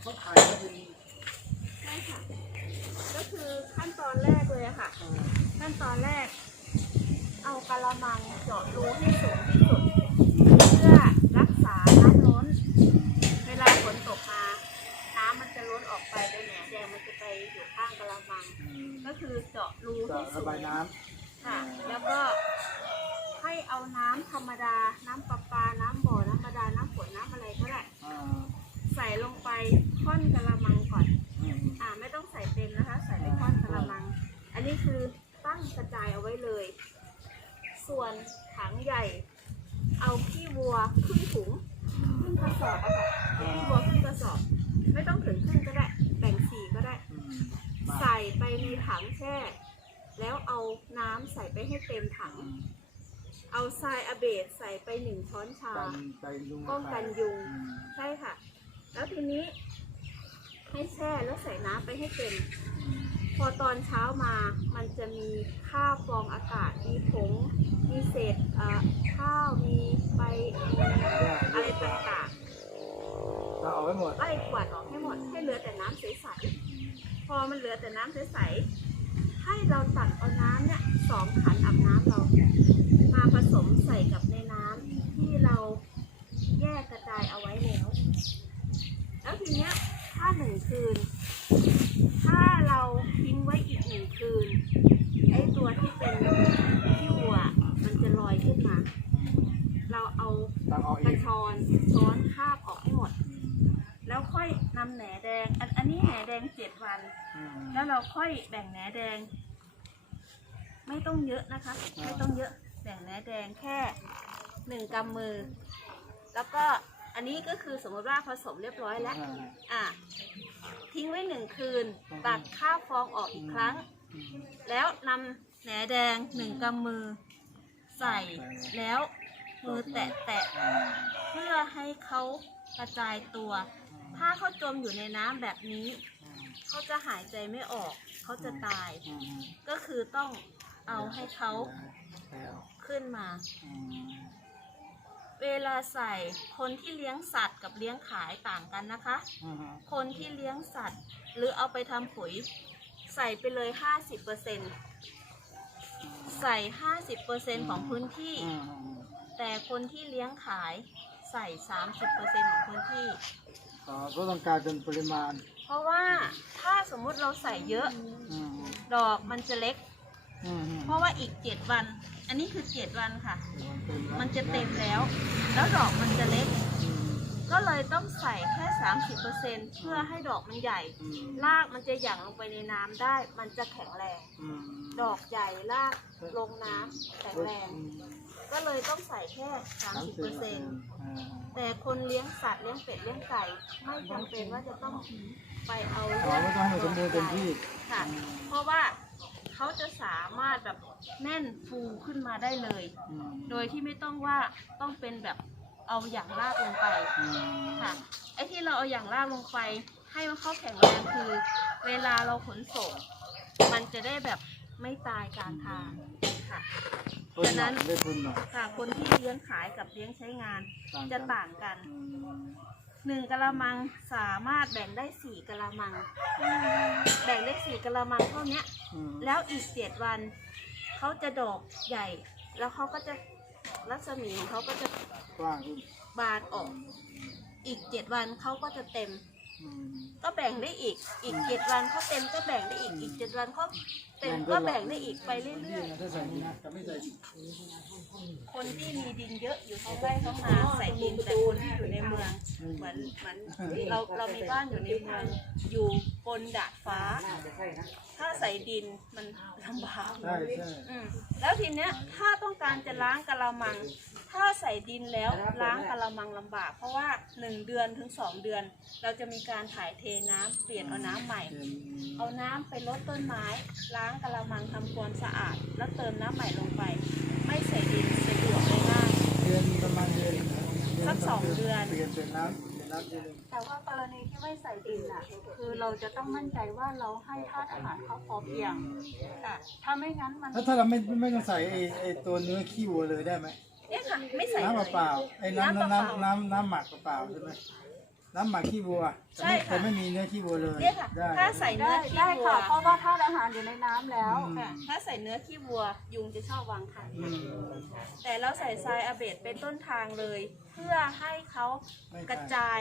เขาขายแล้เป็นใช่ค่ะ ก็คือขั้นตอนแรกเลยค่ะ ขั้นตอนแรก เอากระมังเจาะรูให้สูงที่สุด เพื่อรักษาน้ำล้น เวลาฝนตกมา น้ำมันจะล้นออกไปโดยแหนแดงมันจะไปอยู่ข้างกระมัง ก็คือเจาะรูที่สุดะแล้วก็ให้เอาน้ำธรรมดา น้ำประปา น้ำบ่อ น้ำธรรมดา น้ำฝน น้ำอะไรก็ได้ำ ใส่ลงไปค่อนกระมังก่อนอืมอ่าไม่ต้องใส่เต็มนะคะ ใส่ไปค่อนกระมัง อันนี้คือตั้งกระจายเอาไว้เลย ส่วนถังใหญ่ เอาขี้วัวครึ่งถุงครึ่งกระสอบอะค่ะเอาขี้วัวครึ่งกระสอบ ไม่ต้องถึงครึ่งก็ได้แบ่งสี่ก็ได้อืมมาใส่ไปในถังแช่ แล้วเอาน้ำใส่ไปให้เต็มถังอืมเอาทรายอะเบดใส่ไปหนึ่งช้อนชากันไปยุงป้องกันยุงอืมใช่ค่ะ แล้วทีนี้ ให้แช่แล้วใส่น้ำไปให้เต็ม พอตอนเช้ามามันจะมีข้าวฟองอากาศ มีผง มีเศษเอ่อข้าว มีใบอะไรต่างเราเอาไว้หมดๆไล่กวาดออกให้หมด ให้เหลือแต่น้ำใสๆ พอมันเหลือแต่น้ำใสๆ ให้เราตักเอาน้ำเนี่ยสองขันอาบน้ำเรา มาผสมใส่กับในน้ำที่เราแยกกระจายเอาไว้แล้ว แล้วทีเนี้ยถ้าหนึ่งคืน ถ้าเราทิ้งไว้อีกหนึ่งคืน ไอ้ตัวที่เป็นขี้วัว มันจะลอยขึ้นมา เราเอา ตักเอา ก เอ ระ ง ชอนช้อนคาบออกให้หมด แล้วค่อยนำแหนแดง อันอันนี้แหนแดงเจ็ดวัน อืม แล้วเราค่อยแบ่งแหนแดง ไม่ต้องเยอะนะคะ ไม่ต้องเยอะแบ่งแหนแดงแค่หนึ่งกำมือ แล้วก็อันนี้ก็คือสมมติว่าผสมเรียบร้อยแล้ว อ่าอะทิ้งไว้หนึ่งคืนตักข้าวฟองออกอีกครั้งอืมแล้วนำแหนแดงหนึ่งกำมือ ใส่แล้วมือแตะแตะอืมเพื่อให้เขากระจายตัว ถ้าเขาจมอยู่ในน้ำแบบนี้ เขาจะหายใจไม่ออก เขาจะตายอืมก็คือต้องเอาให้เขาแล้วขึ้นมาอืมเวลาใส่คนที่เลี้ยงสัตว์กับเลี้ยงขายต่างกันนะคะอืมคนที่เลี้ยงสัตว์ หรือเอาไปทำปุ๋ย ใส่ไปเลย50%ใส่50%ของพื้นที่อืมอืมแต่คนที่เลี้ยงขาย ใส่ 30%ของพื้นที่ อ๋อก็ต้องการเป็นปริมาณเพราะว่าถ้าสมมุติเราใส่เยอะ อืมดอกมันจะเล็ก อืมอืมเพราะว่าอีก 7 วัน อันนี้คือ 7 วันค่ะเต็แล้วมันจะเต็มแล้ว แล้วดอกมันจะเล็ก อืมก็เลยต้องใส่แค่ 30%เพื่อให้ดอกมันใหญ่ อืมรากมันจะหยั่งลงไปในน้ำได้ มันจะแข็งแรง อืมดอกใหญ่รากลงน้ำแข็งแรง ก็เลยต้องใส่แค่30%อ่าแต่คนเลี้ยงสัตว์เลี้ยงเป็ดเลี้ยงไก่ไม่จำเป็นว่าจะต้องไปเอาอ๋อไม่ต้องให้มันสมบูรณ์เต็มที่ค่ะ เพราะว่าเขาจะสามารถแบบแน่นฟูขึ้นมาได้เลยอืมโดยที่ไม่ต้องว่าต้องเป็นแบบเอาอย่างรากลงไปอืมค่ะไอ้ที่เราเอาอย่างรากลงไป ให้มันเข้าแข็งแรงคือ เวลาเราขนส่ง มันจะได้แบบไม่ตายกลางทางค่ะ ทุนหน่อยได้ทุนหน่อยค่ะคนที่เลี้ยงขายกับเลี้ยงใช้งานต่างกันจะต่างกันอืมหนึ่งกะละมังสามารถแบ่งได้สี่กะละมัง แบ่งได้สี่กะละมังเท่าเนี้ยอืมแล้วอีกเจ็ดวันเขาจะดอกใหญ่ แล้วเขาก็จะรัศมีของเขาก็จะกว้างขึ้นบานออก อีกเจ็ดวันเขาก็จะเต็มอืม ก็แบ่งได้อีก อีกเจ็ดวันเขาเต็มก็แบ่งได้อีก อีกเจ็ดวันเขาเต็มแบ่งก็ก็แบ่งได้อีกไปเรื่อยถ้าใส่ดินนะกับไม่ใส่ดินๆคนที่มีดินเยอะอยู่ท้องไร่ท้องนาใส่ดินแต่คนที่อยู่ในเมืองเหมือนเหมือนเราเรามีบ้านอยู่ในเมืองอยู่ บนดาดฟ้า ถ้าใส่ดินมันลำบากใช่ใช่อืมแล้วทีเนี้ยถ้าต้องการจะล้างกะละมัง ถ้าใส่ดินแล้วล้างกะละมังลำบาก เพราะว่าหนึ่งเดือนถึงสองเดือน เราจะมีการถ่ายเทน้ำเปลี่ยนเอาน้ำใหม่เป็นเอาน้ำไปลดต้นไม้ ล้างกะละมังทำความสะอาด แล้วเติมน้ำใหม่ลงไป ไม่ใส่ดินสะดวกได้ง่าย เดือนประมาณเดือนสักสองเดือน เปลี่ยนเป็นน้ำ เปลี่ยนน้ำเดือนหนึ่งแต่ว่ากรณีที่ไม่ใส่ดินอะ คือเราจะต้องมั่นใจว่าเราให้ธาตุอาหารเขาพอเพียงค่ะ ถ้าไม่งั้นมันถ้าถ้าเราไม่ไม่ต้องใส่ไอ้ไอ้ตัวเนื้อขี้วัวเลยได้ไหมเนี่ยค่ะ ไม่ใส่เลยน้ำเปล่าๆไอ้น้ำน้ำน้ำเปล่าน้ำน้ำน้ำหมักเปล่าๆใช่ไหม น้ำหมักขี้วัวใช่ค่ะ แต่ไม่มีเนื้อขี้วัวเลยเนี่ยค่ะ ได้ถ้าใส่เนื้ได้อขี้ได้วัวค่ะ เพราะว่าธาตุอาหารอยู่ในน้ำแล้วอืมค่ะถ้าใส่เนื้อขี้วัว ยุงจะชอบวางไข่อืมแต่เราใส่ทรายอาเบดเป็นต้นทางเลย เพื่อให้เขาไม่กระจาย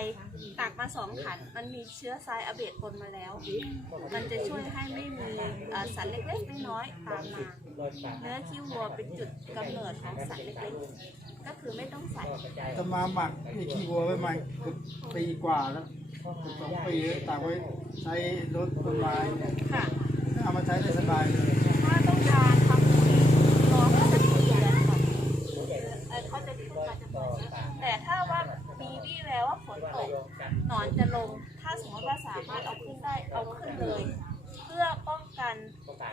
ตักมาสองขัน มันมีเชื้อทรายอาเบดปนมาแล้ว มันจะช่วยให้ไม่มีเอ่อสัตว์เล็กๆน้อยๆตามมา เนื้อขี้วัวเป็นจุดกำเนิดของสัตว์เล็กๆ ก็คือไม่ต้องใส่จะมาหมักไอ้ขี้วัวไว้มาเกือบปีกว่าแล้วเกือบสองปีแล้วตากไว้ใช้รถต้นไม้ค่ะเอามาใช้ได้สบายเลยถ้าต้องการทำปุ๋ยน้องก็จะมีเดือนก่อนเอ่อเขาจะขึ้นมาจะปล่อยนะแต่ถ้าว่ามีวี่แววว่าฝนตกหนอนจะลง ถ้าสมมติว่าสามารถเอาขึ้นได้เอาขึ้นเลย เพื่อป้องกัน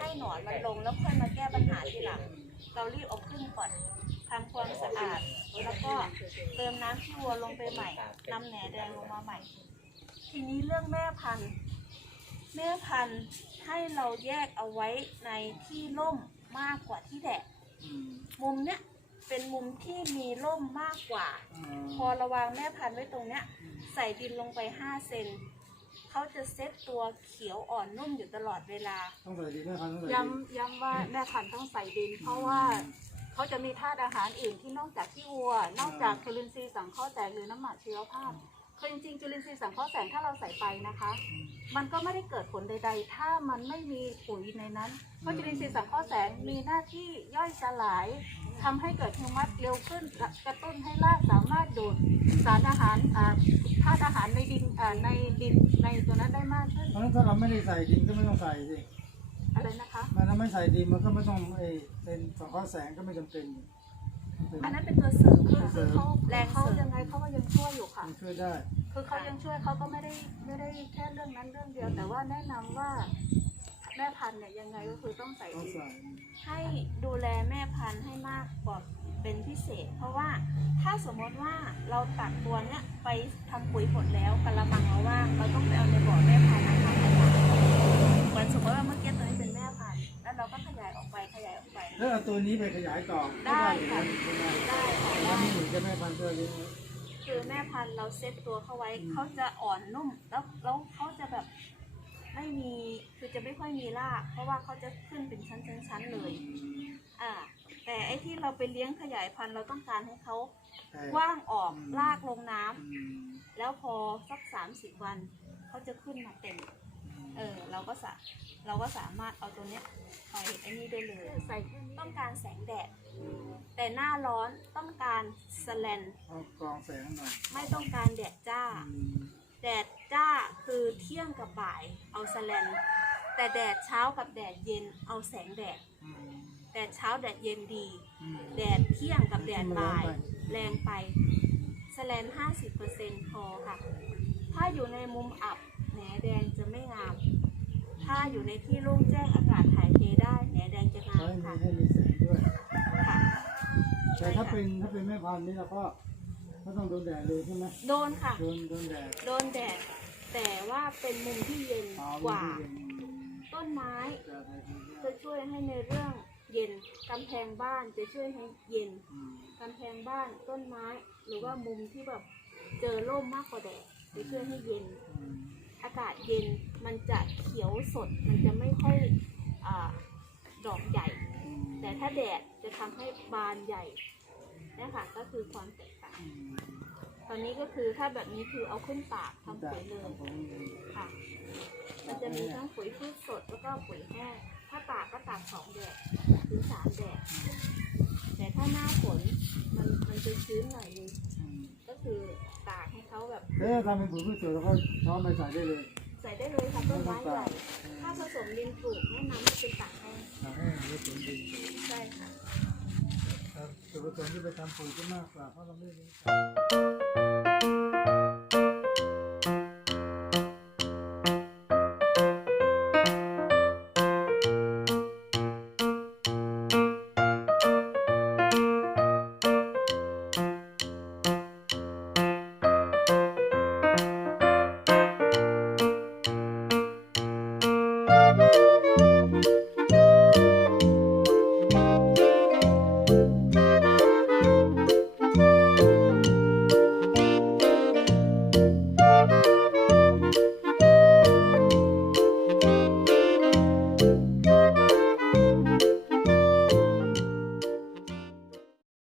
ให้หนอนมันลงแล้วค่อยมาแก้ปัญหาทีหลัง เรารีบเอาขึ้นก่อน ทำความสะอาด แล้วก็เติมน้ำขี้วัวลงไปใหม่นำแหนแดงลงมาใหม่ ทีนี้เรื่องแม่พันธุ์ แม่พันธุ์ให้เราแยกเอาไว้ในที่ร่มมากกว่าที่แดดอืมมุมเนี้ยเป็นมุมที่มีร่มมากกว่า พอระวางแม่พันธุ์ไว้ตรงเนี้ย ใส่ดินลงไป5เซนเขาจะเซ็ตตัวเขียวอ่อนนุ่มอยู่ตลอดเวลา ต้องใส่ดีไหมครับต้องใส่ดีย้ำย้ำว่าแม่พันธุ์ต้องใส่ดิน เพราะว่า เขาจะมีธาตุอาหารอื่นที่นอกจากที่วัว นอกจากจุลินทรีย์สังเคราะห์แสงหรือน้ำหมักชีวภาพคือจริงๆจุลินทรีย์สังเคราะห์แสงถ้าเราใส่ไปนะคะ มันก็ไม่ได้เกิดผลใด ๆ ถ้ามันไม่มีปุ๋ยในนั้น เพราะจุลินทรีย์สังเคราะห์แสงมีหน้าที่ย่อยสลายทำให้เกิดฮิวมัสเร็วขึ้นกระตุ้นให้รากสามารถดูดสารอาหารธาตุอาหารในดินในดินในตัวนั้นได้มากขึ้นเพราะฉะนั้นถ้าเราไม่ได้ใส่ดินก็ไม่ต้องใส่สิ อะไรนะคะ มันถ้าไม่ใส่ดินมันก็ไม่ต้องไอ้เป็นสังเคราะห์แสงก็ไม่จำเป็นเป็นอันนั้นเป็นตัวเสริมคือค่ะคือเขาแรงเขาเสริมยังไงเขาก็ยังช่วยอยู่ค่ะ มันช่วยได้ คือเขายังช่วยเขาก็ไม่ได้ไม่ได้แค่เรื่องนั้นเรื่องเดียว แต่ว่าแนะนำว่าแม่พันธุ์เนี่ยยังไงก็คือต้องใส่ต้องดิน ใส่ให้ดูแลแม่พันธุ์ให้มากกว่าเป็นพิเศษ เพราะว่าถ้าสมมติว่าเราตักตัวเนี้ยไปทำปุ๋ยผลแล้วกระมังเราว่างเราต้องไปเอาในบ่อแม่พันธุ์นะคะเหมือนสมมติว่าเมื่อกี้ แล้วเอาตัวนี้ไปขยายต่อได้ค่ะไม่ได้ได้ค่ะแล้วได้ นี่หนูจะแม่พันธุ์ตัวนี้คือแม่พันธุ์เราเซ็ตตัวเขาไว้อืมเขาจะอ่อนนุ่มแล้วแล้วเขาจะแบบไม่มีคือจะไม่ค่อยมีราก เพราะว่าเขาจะขึ้นเป็นชั้นๆๆเลย อ่า แต่ไอ้ที่เราไปเลี้ยงขยายพันธุ์เราต้องการให้เขาแต่กว้างออกอืมลากลงน้ำอืมแล้วพอสักสามสิบวันเขาจะขึ้นมาเต็มเออเรา ก็สาเราก็สามารถเอาตัวเนี้ยไปไอ้นี่ได้เลยใส่แค่นี้ต้องการแสงแดด แต่หน้าร้อนต้องการสแลนเอากรองแสงหน่อยไม่ต้องการแดดจ้าอืมแดดจ้าคือเที่ยงกับบ่ายเอาสแลนแต่แดดเช้ากับแดดเย็นเอาแสงแดด อืมแดดเช้าแดดเย็นดี อืม แดดเที่ยงกับแดดบ่าย แรงไปสแลน50%พอค่ะ ถ้าอยู่ในมุมอับแหนแดงจะไม่งาม ถ้าอยู่ในที่โล่งแจ้งอากาศถ่ายเทได้แหนแดงจะงาให้มมีค่ะให้มีแสงด้วย ค่ะ แต่ถ้าเป็นถ้าเป็นแม่พันธุ์นี่เราก็ไม่ต้องโดนแดดเลยใช่ไหมโดนค่ะ โดนโดนแดดโดนแดด แต่ว่าเป็นมุมที่เย็นอ๋อกว่าไม่ได้เย็นต้นไม้ จะได้ดีจะช่วยให้ในเรื่องเย็นกำแพงบ้านจะช่วยให้เย็นอืมกำแพงบ้านต้นไม้ หรือว่ามุมที่แบบเจอร่มมากกว่าแดดจะช่วยให้เย็น อืม อากาศเย็นมันจะเขียวสด มันจะไม่ค่อยอาดอกใหญ่อืมแต่ถ้าแดดจะทำให้บานใหญ่นี่ค่ะก็คือความแตกต่างอืมตอนนี้ก็คือถ้าแบบนี้คือเอาขึ้นตากทำปุ๋ยเลยทำปุ๋ยเลยค่ะ มันจะมีทั้งปุ๋ยพืชสดแล้วก็ปุ๋ยแห้งถ้าตากก็ตากสองแดดถึงสามแดดแต่ถ้าหน้าฝนมันมันจะชื้นหน่อยนึงอืมก็คือตากให้ เขาแบบแล้วถ้าทำเป็นปุ๋ยพืชสดเราก็ช้อนไปใส่ได้เลยใส่ได้เลยค่ะต้นไม่ต้องไม้ใหตาญ่กถ้าผสมดินปลูกแนะนำให้เป็นตากแห้งตากให้ไม่สมดินใช่ค่ะครับส่วนผสมที่ไปทำปุ๋ยก็มากกว่าเพราะเราไม่ได้